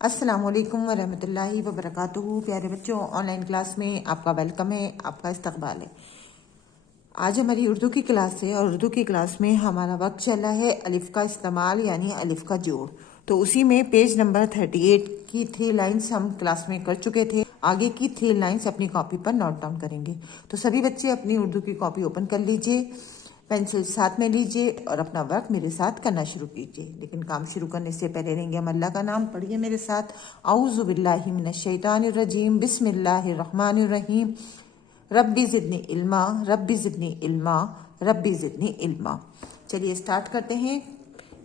अस्सलाम वालेकुम वरहमतुल्लाहि वबरकातुहू। प्यारे बच्चों, ऑनलाइन क्लास में आपका वेलकम है, आपका इस्तकबाल है। आज हमारी उर्दू की क्लास है और उर्दू की क्लास में हमारा वक्त चला है अलिफ का इस्तेमाल यानी अलिफ का जोड़। तो उसी में पेज नंबर 38 की 3 लाइन्स हम क्लास में कर चुके थे। आगे की 3 लाइन्स अपनी कॉपी पर नोट डाउन करेंगे। तो सभी बच्चे अपनी उर्दू की कॉपी ओपन कर लीजिए, पेंसिल साथ में लीजिए और अपना वर्क मेरे साथ करना शुरू कीजिए। लेकिन काम शुरू करने से पहले लेंगे हम अल्लाह का नाम। पढ़िए मेरे साथ, औज़ु बिल्लाहि मिनश शैतानिर रजीम, बिस्मिल्लाहिर रहमानिर रहीम, रब्बी ज़िदनी इल्मा, रब्बी ज़िदनी इल्मा, रब्बी ज़िदनी इल्मा। चलिए स्टार्ट करते हैं।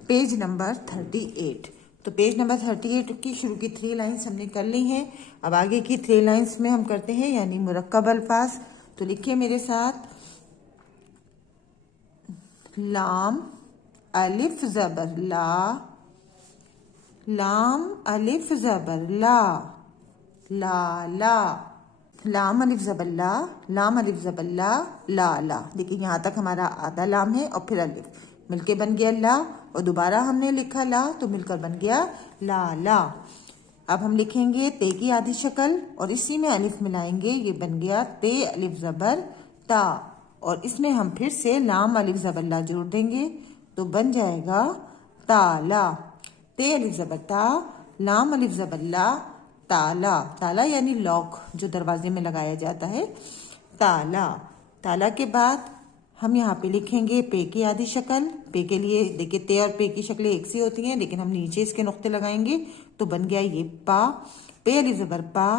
Page number 38। तो पेज नंबर 38 की शुरू की 3 लाइन्स हमने कर ली हैं। अब आगे की 3 लाइन्स में हम करते हैं यानी मुरक्कब अल्फाज। तो लिखिए मेरे साथ, लाम अलिफ ज़बर ला, लाम अलिफ ज़बर ला, ला ला, लाम अलिफ ज़बर ला, लाम अलिफ ज़बर ला, ला ला। देखिए यहाँ तक हमारा आधा लाम है और फिर अलिफ मिलके बन गया ला, और दोबारा हमने लिखा ला तो मिलकर बन गया ला ला। अब हम लिखेंगे ते की आधी शक्ल और इसी में अलिफ मिलाएंगे, ये बन गया ते अलिफ ज़बर ता, और इसमें हम फिर से लाम अलिफ ज़बर ला जोड़ देंगे तो बन जाएगा ताला। ते अलिफ ज़बर ता, लाम अलिफ ज़बर ला, ताला। ताला यानी लॉक जो दरवाजे में लगाया जाता है, ताला। ताला के बाद हम यहाँ पे लिखेंगे पे की आधी शक्ल। पे के लिए देखिए ते और पे की शक्लें एक सी होती हैं, लेकिन हम नीचे इसके नुक्ते लगाएंगे तो बन गया ये पा। पे अलिफ ज़बर पा,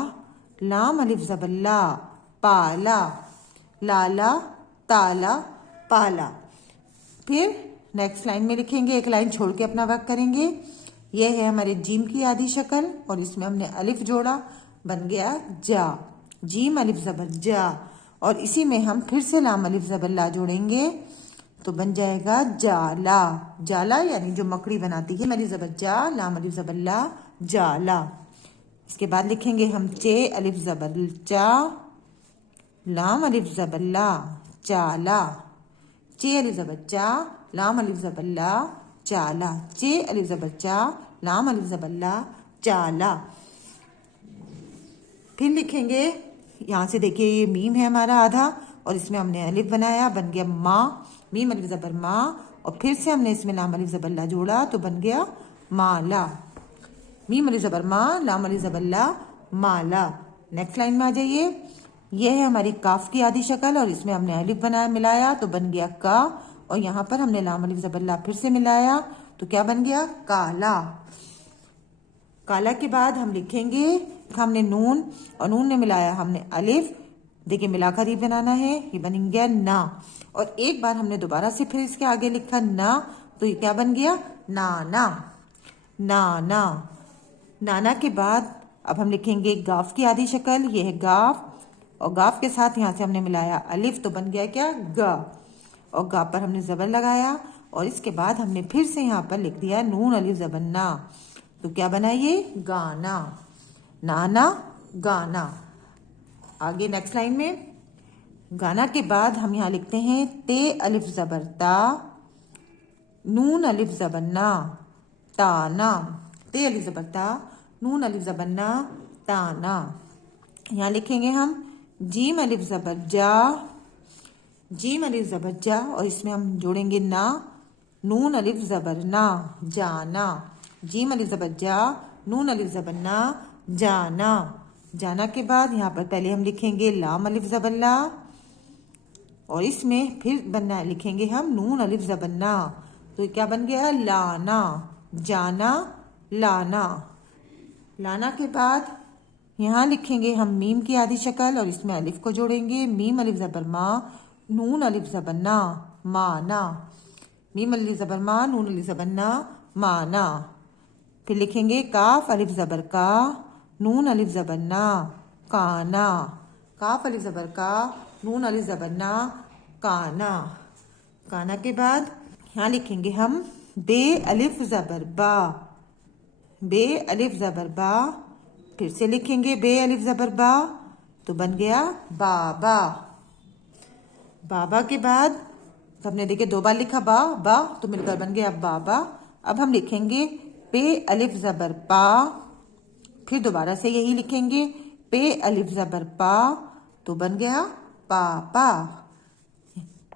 लाम अलिफ ज़बर ला, पाला, लाला, ताला, पाला। फिर नेक्स्ट लाइन में लिखेंगे, एक लाइन छोड़ के अपना वर्क करेंगे। यह है हमारे जीम की आधी शक्ल और इसमें हमने अलिफ जोड़ा, बन गया जा, जीम अलिफ ज़बर जा, और इसी में हम फिर से लाम अलिफ ज़बर ला जोड़ेंगे तो बन जाएगा जाला। जाला यानी जो मकड़ी बनाती है, अलिफ ज़बर जा, लाम अलिफ ज़बर ला, जाला। इसके बाद लिखेंगे हम चे अलिफ ज़बर चा, लाम अलिफ ज़बर ला, चाला, चे अलिफ ज़बर चा, लाम अलिफ ज़बर ला, चाला, चे अलिफ ज़बर चा, लाम अलिफ ज़बर ला, चाला। फिर लिखेंगे, यहाँ से देखिए ये मीम है हमारा आधा और इसमें हमने अलिफ बनाया, बन गया माँ, मीम अलिफ ज़बर माँ, और फिर से हमने इसमें लाम अलिफ ज़बर ला जोड़ा तो बन गया माला। मीम अलिफ ज़बर माँ, लाम अलिफ ज़बर ला, माला। नेक्स्ट लाइन में आ जाइए। यह है हमारी काफ की आधी शक्ल और इसमें हमने अलिफ बनाया मिलाया तो बन गया का, और यहाँ पर हमने लाम अलिफ ज़बर ला फिर से मिलाया तो क्या बन गया काला। काला के बाद हम लिखेंगे, हमने नून और नून ने मिलाया हमने अलिफ, देखिए मिलाकर ही बनाना है, ये बन गया ना, और एक बार हमने दोबारा से फिर इसके आगे लिखा ना तो ये क्या बन गया नाना, नाना। नाना के बाद अब हम लिखेंगे गाफ की आधी शक्ल, ये है गाफ, और गाफ के साथ यहाँ से हमने मिलाया अलिफ तो बन गया क्या गा, और गा पर हमने ज़बर लगाया और इसके बाद हमने फिर से यहाँ पर लिख दिया नून अलिफ ज़बर ना, तो क्या बना ये गाना, नाना, गाना। आगे नेक्स्ट लाइन में गाना के बाद हम यहाँ लिखते हैं ते अलिफ ज़बर ता, नून अलिफ ज़बर ना, ताना, ते अलिफ ज़बर ता, नून अलिफ ज़बर ना, ताना। यहाँ लिखेंगे हम जीम अलिफ ज़बर जा, जीम अलिफ ज़बर जा, और इसमें हम जोड़ेंगे ना, नून अलिफ ज़बर ना, जाना, जीम अलिफ ज़बर जा, नून अलिफ ज़बर ना, जाना। जाना के बाद यहाँ पर पहले हम लिखेंगे लाम अलिफ ज़बर ला, और इसमें फिर बनना लिखेंगे हम नून अलिफ ज़बर ना, तो क्या बन गया लाना, जाना, लाना। लाना के बाद यहाँ लिखेंगे हम मीम की आधी शक्ल और इसमें अलिफ को जोड़ेंगे, मीम अलिफ ज़बर माँ, नून अलिफ ज़बर ना, माना, मीम अलिफ ज़बर माँ, नून अलिफ ज़बर ना, माना। फिर लिखेंगे काफ अलिफ ज़बर का, नून अलिफ ज़बर ना, काना, काफ अलिफ ज़बर का, नून अलिफ ज़बर ना, काना। काना के बाद यहाँ लिखेंगे हम बे अलिफ ज़बर बा, बे अलिफ ज़बर बा, फिर से लिखेंगे बे अलिफ ज़बर बा तो बन गया बाबा। बाबा के बाद हमने देखिए 2 बार लिखा बा बा तो मिलकर बन गया बाबा। अब हम लिखेंगे पे अलिफ ज़बर पा, फिर दोबारा से यही लिखेंगे, पे अलिफ ज़बर पा, तो बन गया पापा।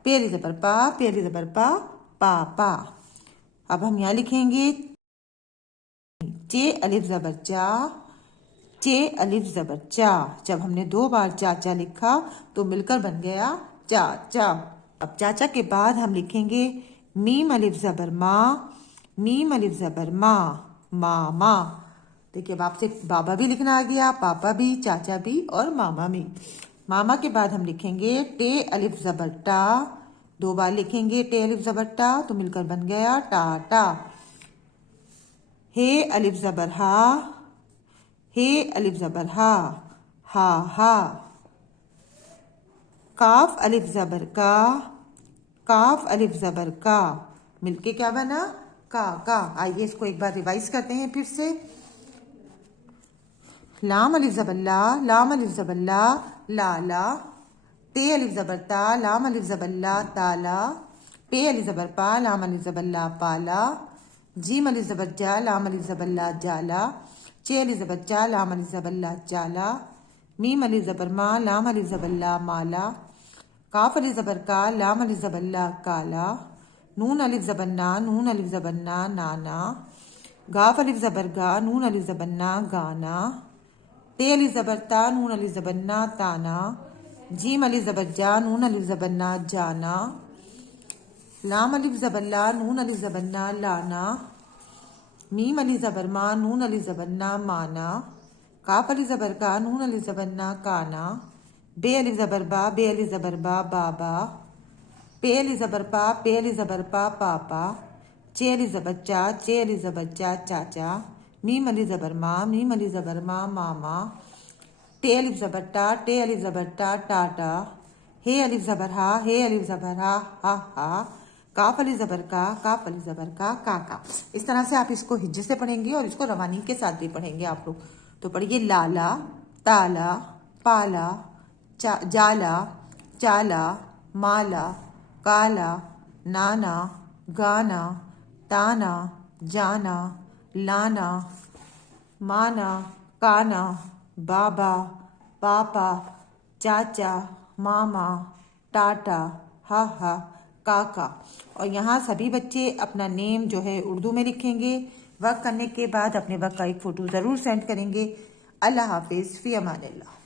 पे अलिफ ज़बर पा, पे अलिफ ज़बर पा, पापा। अब हम यहाँ लिखेंगे चे अलिफ ज़बर चा, चे अलिफ ज़बर चा। जब हमने 2 बार चाचा लिखा तो मिलकर बन गया चाचा। अब चाचा के बाद हम लिखेंगे मीम अलिफ ज़बर माँ, मीम अलिफ ज़बर माँ, मामा। देखिए अब आपसे बाबा भी लिखना आ गया, पापा भी, चाचा भी और मामा भी। मामा के बाद हम लिखेंगे टे अलिफ ज़बर टा, 2 बार लिखेंगे टे अलिफ ज़बर टा, तो मिलकर बन गया टाटा। हे अलिफ ज़बर हा, हे अलिफ ज़बर हा, हा हा। काफ अलिफ ज़बर का, काफ अलिफ ज़बर का, मिलके क्या बना का। आइए इसको एक बार रिवाइज करते हैं फिर से। लाम अलिफ ज़बर ला, लाम अलिफ ज़बर ला, लाला। ते अलिफ ज़बर ता, लाम अलिफ ज़बर ला, ताला। पे अलिफ ज़बर पा, लाम अलिफ ज़बर ला, पाला। जीम अलिफ ज़बर जा, लाम अलिफ ज़बर ला, जाला। चे अलिफ ज़बर चा, लाम अलिफ ज़बर ला, चाला। मीम अलिफ ज़बर मा, लाम अलिफ ज़बर ला, माला। काफ अलिफ ज़बर का, लाम अलिफ ज़बर ला, काला। नून अलिफ ज़बर ना, नून अलिफ ज़बर ना, नाना। गाफ अलिफ ज़बर गा, नून अलिफ ज़बर ना, गाना। ते अलिफ ज़बर ता, नून अलिफ ज़बर ना, ताना। जीम अलिफ ज़बर जा, नून अलिफ ज़बर ना, जाना। लाम अलिफ ज़बर ला, नून अलिफ ज़बर ना, लाना। मीम अलिफ ज़बर मा, नून अलिफ ज़बर ना, माना। काफ अलिफ ज़बर का, नून अलिफ ज़बर ना, काना। बे अलिफ ज़बर बा, बे अलिफ ज़बर बा, बाबा। पे अलिफ ज़बर पा, पे अलिफ ज़बर पा, पापा। चे अलिफ ज़बर चा, चे अलिफ ज़बर चा, चाचा। मीम अलिफ ज़बर मा, मीम अलिफ ज़बर मा, मामा। टे अलिफ ज़बर टा, टे अलिफ ज़बर टा, टाटा। हे अलिफ ज़बर हा, हे अलिफ ज़बर हा, हा हा। काफ अलिफ ज़बर का, काफ अलिफ ज़बर का, काका। इस तरह से आप इसको हिज्जे से पढ़ेंगे और इसको रवानी के साथ भी पढ़ेंगे आप लोग। तो पढ़िए लाला, ताला, पाला, जाला, चाला, माला, काला, नाना, गाना, ताना, जाना, लाना, माना, काना, बाबा, पापा, चाचा, मामा, टाटा, हा हा, काका। और यहाँ सभी बच्चे अपना नेम जो है उर्दू में लिखेंगे। वर्क करने के बाद अपने वर्क का एक फ़ोटो ज़रूर सेंड करेंगे। अल्लाह हाफिज़, फ़ी अमानिल्लाह।